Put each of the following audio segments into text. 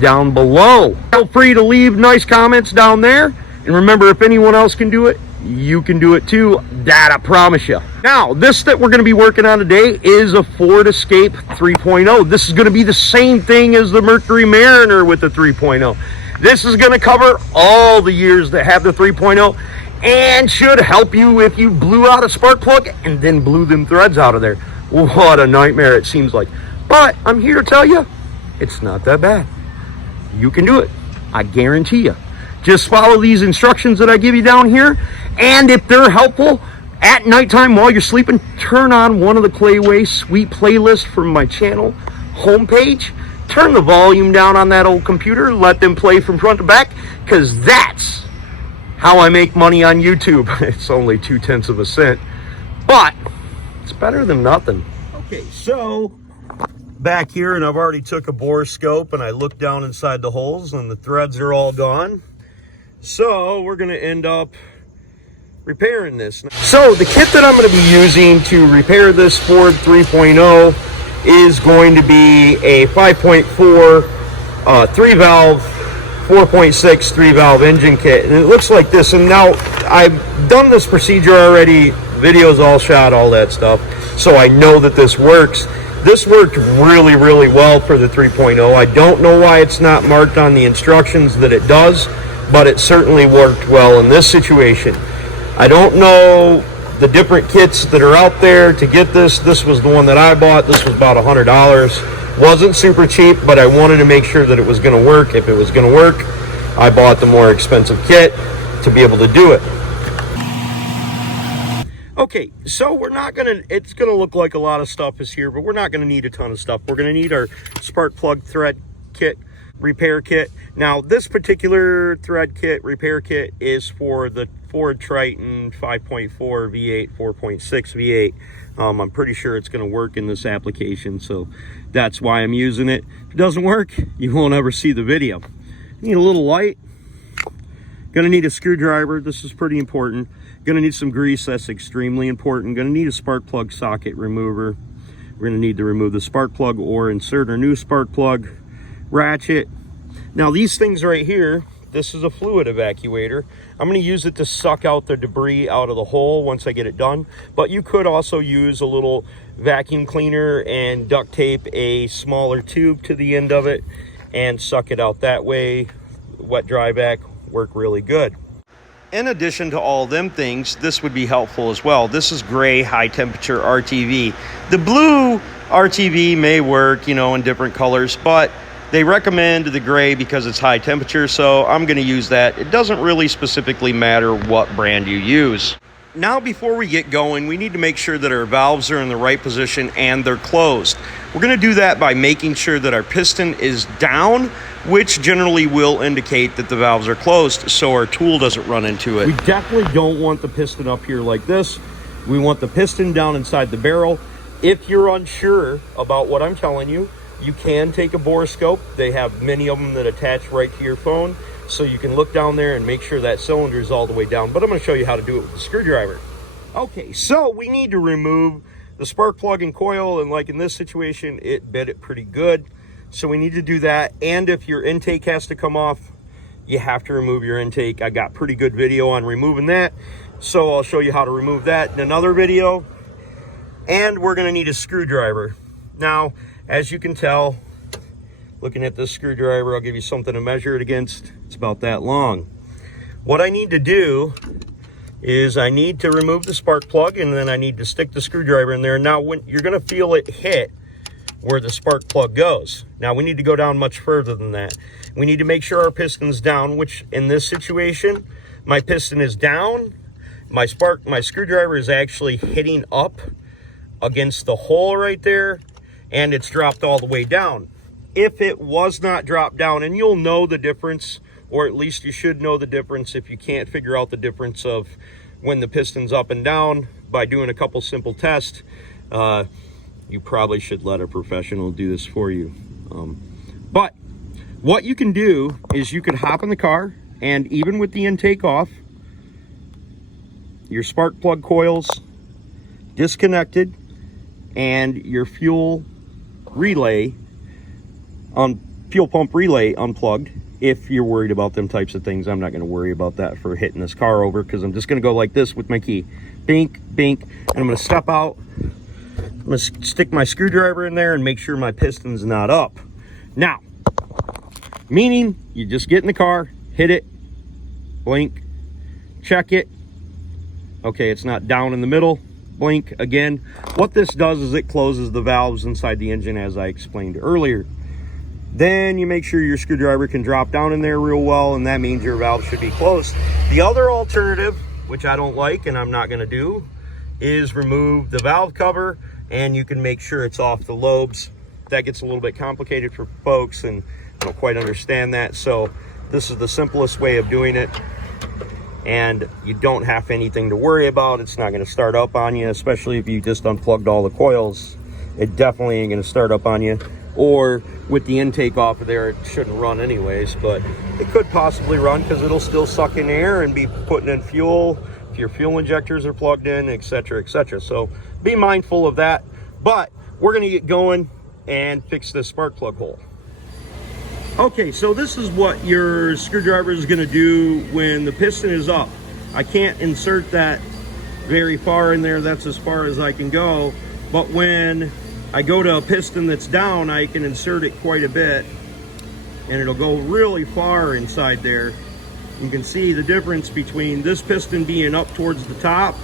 down below. Feel free to leave nice comments down there. And remember, if anyone else can do it, you can do it too. That I promise you. Now, this that we're going to be working on today is a Ford Escape 3.0. This is going to be the same thing as the Mercury Mariner with the 3.0. This is going to cover all the years that have the 3.0 and should help you if you blew out a spark plug and then blew them threads out of there. What a nightmare it seems like. But I'm here to tell you, it's not that bad. You can do it. I guarantee you. Just follow these instructions that I give you down here. And if they're helpful, at nighttime while you're sleeping, turn on one of the Clayway Sweet playlists from my channel homepage. Turn the volume down on that old computer. Let them play from front to back. Because that's how I make money on YouTube. It's only 0.2 of a cent. But it's better than nothing. Okay, so back here, and I've already took a bore scope and I looked down inside the holes and the threads are all gone. So we're going to end up repairing this. So the kit that I'm going to be using to repair this Ford 3.0 is going to be a 5.4 3-valve 4.6 3-valve engine kit, and it looks like this. And now I've done this procedure already, videos all shot, all that stuff, so I know that this works. This worked really well for the 3.0. I don't know why it's not marked on the instructions that it does, but it certainly worked well in this situation. I don't know the different kits that are out there to get this. This was the one that I bought. This was about $100. Wasn't super cheap, but I wanted to make sure that it was going to work. If it was going to work, I bought the more expensive kit to be able to do it. Okay, so we're not going to, it's going to look like a lot of stuff is here, but we're not going to need a ton of stuff. We're going to need our spark plug thread kit, repair kit. Now, this particular thread kit, repair kit, is for the Ford Triton 5.4 V8, 4.6 V8. I'm pretty sure it's going to work in this application, so that's why I'm using it. If it doesn't work, you won't ever see the video. Need a little light. Gonna need a screwdriver. This is pretty important. Gonna need some grease. That's extremely important. Gonna need a spark plug socket remover. We're gonna need to remove the spark plug or insert a new spark plug. Ratchet. Now these things right here, this is a fluid evacuator. I'm going to use it to suck out the debris out of the hole once I get it done. But you could also use a little vacuum cleaner and duct tape a smaller tube to the end of it and suck it out that way. Wet dry vac work really good. In addition to all them things, this would be helpful as well. This is gray high temperature RTV. The blue RTV may work, you know, in different colors, but they recommend the gray because it's high temperature, so I'm going to use that. It doesn't really specifically matter what brand you use. Now, before we get going, we need to make sure that our valves are in the right position and they're closed. We're going to do that by making sure that our piston is down, which generally will indicate that the valves are closed so our tool doesn't run into it. We definitely don't want the piston up here like this. We want the piston down inside the barrel. If you're unsure about what I'm telling you, you can take a bore scope. They have many of them that attach right to your phone, so you can look down there and make sure that cylinder is all the way down. But I'm going to show you how to do it with the screwdriver. Okay, so we need to remove the spark plug and coil, and like in this situation, it bit it pretty good. So we need to do that. And if your intake has to come off, you have to remove your intake. I got pretty good video on removing that, so I'll show you how to remove that in another video. And we're going to need a screwdriver. Now, as you can tell, looking at this screwdriver, I'll give you something to measure it against. It's about that long. What I need to do is I need to remove the spark plug, and then I need to stick the screwdriver in there. Now, when you're going to feel it hit where the spark plug goes. Now, we need to go down much further than that. We need to make sure our piston's down, which in this situation, my piston is down. My screwdriver is actually hitting up against the hole right there, and it's dropped all the way down. If it was not dropped down, and you'll know the difference, or at least you should know the difference if you can't figure out the difference of when the piston's up and down by doing a couple simple tests, you probably should let a professional do this for you. But what you can do is you could hop in the car, and even with the intake off, your spark plug coils disconnected, and your fuel relay fuel pump relay unplugged. If you're worried about them types of things, I'm not going to worry about that for hitting this car over, because I'm just going to go like this with my key. Bink, bink, and I'm going to step out. I'm going to stick my screwdriver in there and make sure my piston's not up. Now, meaning you just get in the car, hit it, blink, check it. Okay, it's not down in the middle. Blink again. What this does is it closes the valves inside the engine, as I explained earlier. Then you make sure your screwdriver can drop down in there real well, and that means your valve should be closed. The other alternative, which I don't like and I'm not going to do, is remove the valve cover, and you can make sure it's off the lobes. That gets a little bit complicated for folks, and I don't quite understand that. So this is the simplest way of doing it, and you don't have anything to worry about. It's not going to start up on you, especially if you just unplugged all the coils. It definitely ain't going to start up on you. Or with the intake off of there, it shouldn't run anyways, but it could possibly run because it'll still suck in air and be putting in fuel if your fuel injectors are plugged in, etc., etc. So be mindful of that. But we're going to get going and fix this spark plug hole. Okay, so this is what your screwdriver is going to do when the piston is up. I can't insert that very far in there. That's as far as I can go. But when I go to a piston that's down, I can insert it quite a bit, and it'll go really far inside there. You can see the difference between this piston being up towards the top.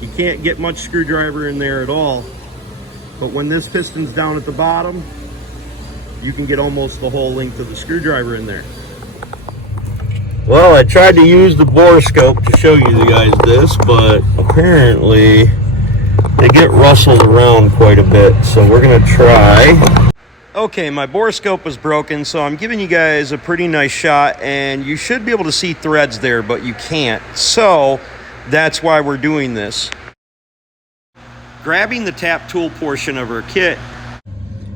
You can't get much screwdriver in there at all. But when this piston's down at the bottom, you can get almost the whole length of the screwdriver in there. Well, I tried to use the bore scope to show you guys this, but apparently they get rustled around quite a bit, so we're gonna try. Okay, my bore scope was broken, so I'm giving you guys a pretty nice shot, and you should be able to see threads there, but you can't. So that's why we're doing this. Grabbing the tap tool portion of our kit,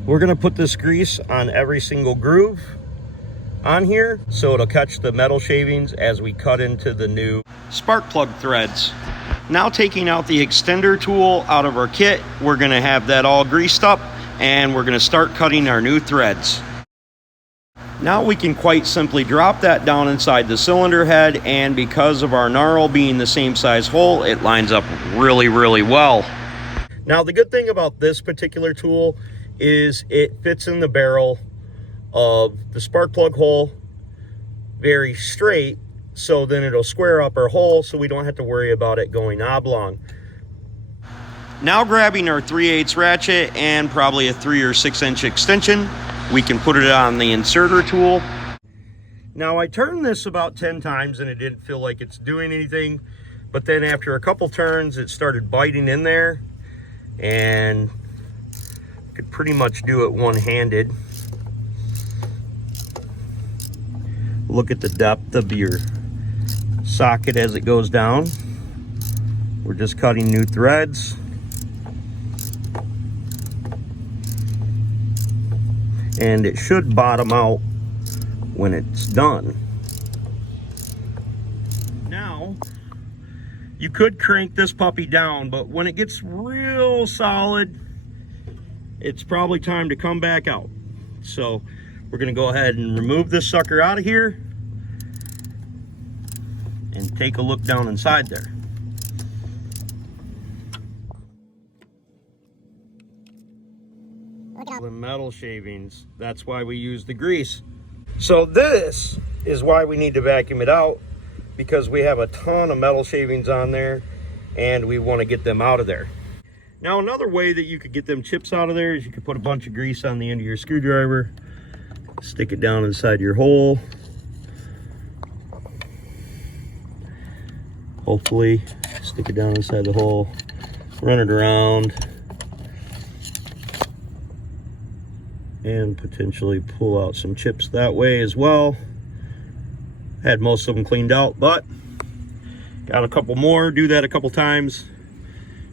we're gonna put this grease on every single groove on here, so it'll catch the metal shavings as we cut into the new spark plug threads. Now, taking out the extender tool out of our kit, we're going to have that all greased up, and we're going to start cutting our new threads. Now we can quite simply drop that down inside the cylinder head, and because of our knurl being the same size hole, it lines up really, really well. Now, the good thing about this particular tool is it fits in the barrel of the spark plug hole very straight, so then it'll square up our hole so we don't have to worry about it going oblong. Now, grabbing our 3/8 ratchet and probably a 3 or 6 inch extension, we can put it on the inserter tool. Now, I turned this about 10 times and it didn't feel like it's doing anything, but then after a couple turns it started biting in there, and could pretty much do it one-handed. Look at the depth of your socket as it goes down. We're just cutting new threads. And it should bottom out when it's done. Now, you could crank this puppy down, but when it gets real solid, it's probably time to come back out. So we're gonna go ahead and remove this sucker out of here and take a look down inside there. The metal shavings, that's why we use the grease. So this is why we need to vacuum it out, because we have a ton of metal shavings on there and we want to get them out of there. Now, another way that you could get them chips out of there is you could put a bunch of grease on the end of your screwdriver, stick it down inside your hole. Hopefully, stick it down inside the hole, run it around, and potentially pull out some chips that way as well. Had most of them cleaned out, but got a couple more. Do that a couple times.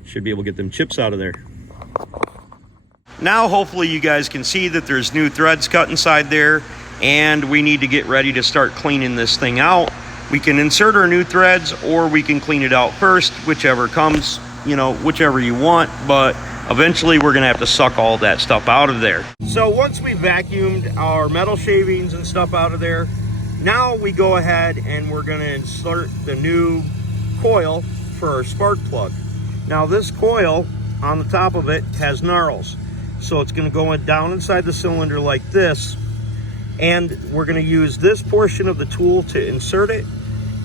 Should be able to get them chips out of there. Now, hopefully you guys can see that there's new threads cut inside there, and we need to get ready to start cleaning this thing out. We can insert our new threads, or we can clean it out first, whichever comes, you know, whichever you want, but eventually we're gonna have to suck all that stuff out of there. So once we vacuumed our metal shavings and stuff out of there, now we go ahead and we're gonna insert the new coil for our spark plug. Now this coil on the top of it has knurls. So it's gonna go down inside the cylinder like this, and we're gonna use this portion of the tool to insert it,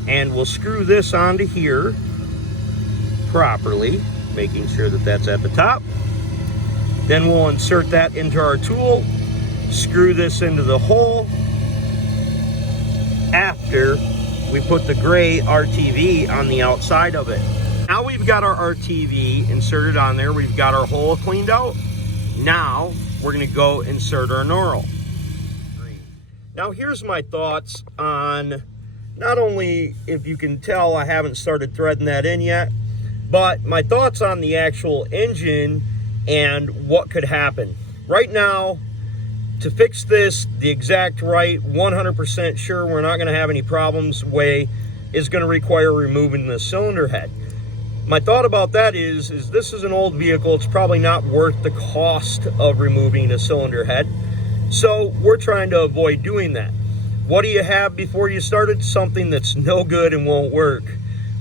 and we'll screw this onto here properly, making sure that that's at the top. Then we'll insert that into our tool, screw this into the hole after we put the gray RTV on the outside of it. Now we've got our RTV inserted on there, we've got our hole cleaned out. Now we're gonna go insert our knurl. Now here's my thoughts on, not only, if you can tell, I haven't started threading that in yet, but my thoughts on the actual engine and what could happen. Right now, to fix this the exact right, 100% sure we're not gonna have any problems way, is gonna require removing the cylinder head. My thought about that is this is an old vehicle, it's probably not worth the cost of removing a cylinder head. So we're trying to avoid doing that. What do you have before you started? Something that's no good and won't work.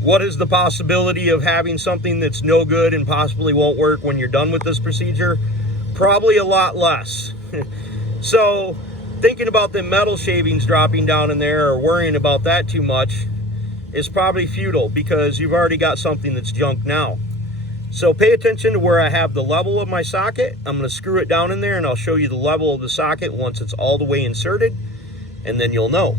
What is the possibility of having something that's no good and possibly won't work when you're done with this procedure? Probably a lot less. So thinking about the metal shavings dropping down in there or worrying about that too much is probably futile, because you've already got something that's junk now. So pay attention to where I have the level of my socket. I'm going to screw it down in there, and I'll show you the level of the socket once it's all the way inserted, and then you'll know.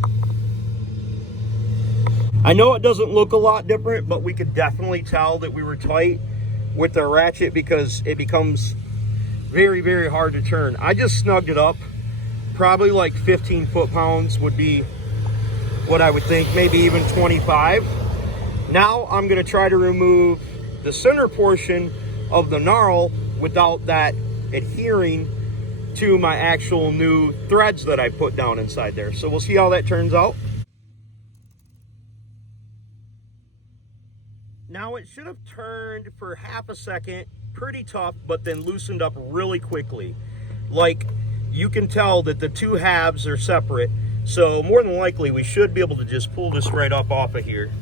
I know it doesn't look a lot different, but we could definitely tell that we were tight with the ratchet, because it becomes very, very hard to turn. I just snugged it up. Probably like 15 foot-pounds would be what I would think, maybe even 25. Now I'm going to try to remove the center portion of the knurl without that adhering to my actual new threads that I put down inside there. So we'll see how that turns out. Now it should have turned for half a second pretty tough, but then loosened up really quickly. Like, you can tell that the two halves are separate. So more than likely, we should be able to just pull this right up off of here.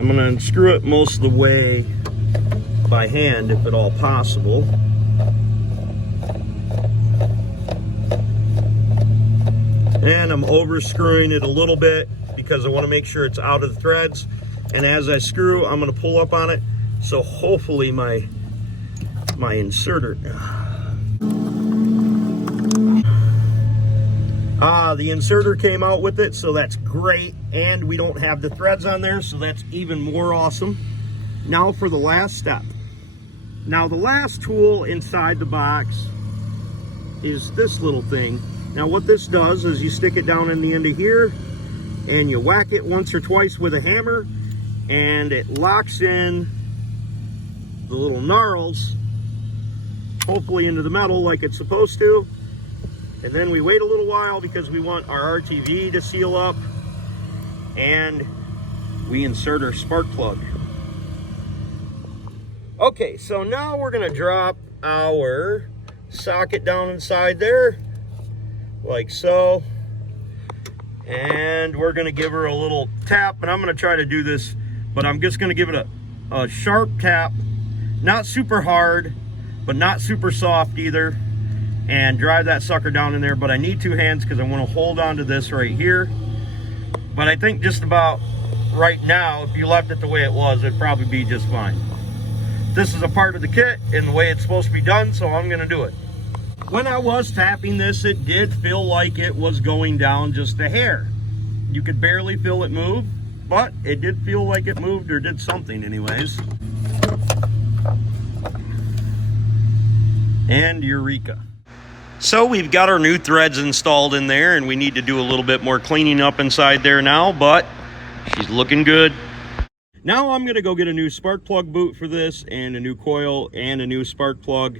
I'm gonna unscrew it most of the way by hand, if at all possible. And I'm over screwing it a little bit because I wanna make sure it's out of the threads. And as I screw, I'm gonna pull up on it. So hopefully my inserter, the inserter came out with it, so that's great, and we don't have the threads on there, so that's even more awesome. Now for the last step. Now the last tool inside the box is this little thing. Now what this does is you stick it down in the end of here, and you whack it once or twice with a hammer, and it locks in the little knurls, hopefully into the metal like it's supposed to. And then we wait a little while because we want our RTV to seal up, and we insert our spark plug. Okay, so now we're gonna drop our socket down inside there, like so. And we're gonna give her a little tap, and I'm gonna try to do this, but I'm just gonna give it a sharp tap, not super hard, but not super soft either, and drive that sucker down in there. But I need two hands because I want to hold on to this right here. But I think just about right now, if you left it the way it was, it'd probably be just fine. This is a part of the kit and the way it's supposed to be done, so I'm going to do it. When I was tapping this, it did feel like it was going down just a hair. You could barely feel it move, but it did feel like it moved, or did something anyways. And eureka. So we've got our new threads installed in there, and we need to do a little bit more cleaning up inside there now, but she's looking good. Now I'm gonna go get a new spark plug boot for this, and a new coil and a new spark plug,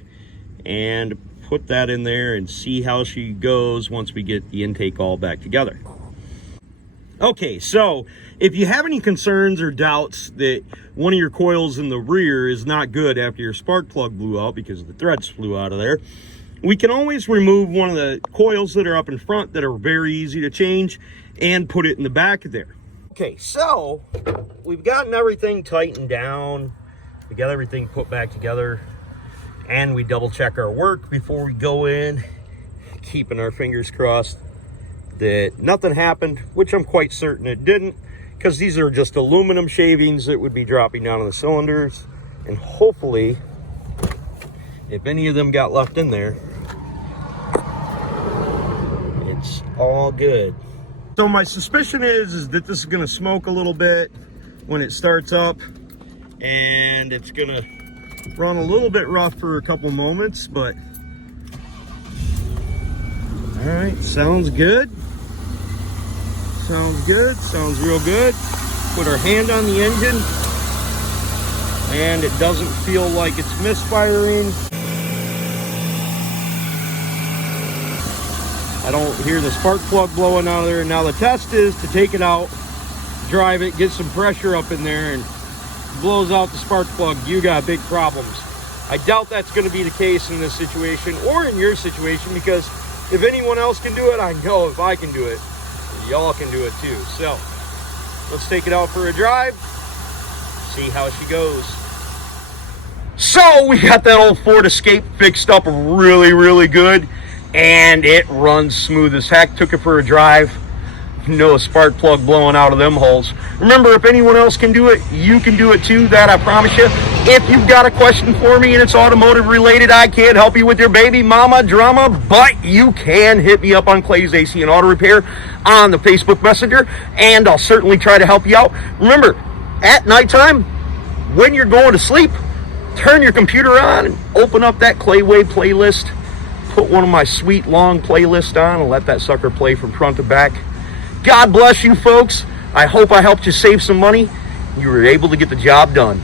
and put that in there and see how she goes once we get the intake all back together. Okay, so if you have any concerns or doubts that one of your coils in the rear is not good after your spark plug blew out because the threads flew out of there, we can always remove one of the coils that are up in front that are very easy to change and put it in the back of there. Okay, so we've gotten everything tightened down. We got everything put back together, and we double check our work before we go in, keeping our fingers crossed that nothing happened, which I'm quite certain it didn't, because these are just aluminum shavings that would be dropping down on the cylinders, and hopefully, if any of them got left in there, it's all good. So my suspicion is that this is going to smoke a little bit when it starts up, and it's going to run a little bit rough for a couple moments, but all right, sounds good. Sounds good, sounds real good. Put our hand on the engine, and it doesn't feel like it's misfiring. I don't hear the spark plug blowing out of there. Now the test is to take it out, drive it, get some pressure up in there, and blows out the spark plug, you got big problems. I doubt that's going to be the case in this situation or in your situation, because if anyone else can do it, I know if I can do it, y'all can do it too. So let's take it out for a drive, see how she goes. So we got that old Ford Escape fixed up really good, and it runs smooth as heck. Took it for a drive. No spark plug blowing out of them holes. Remember, if anyone else can do it, you can do it too. That I promise you. If you've got a question for me and it's automotive related, I can't help you with your baby mama drama, but you can hit me up on Clay's AC and Auto Repair on the Facebook Messenger, and I'll certainly try to help you out. Remember, at nighttime, when you're going to sleep, turn your computer on and open up that Clayway playlist. Put one of my sweet long playlists on and let that sucker play from front to back. God bless you folks. I hope I helped you save some money. You were able to get the job done.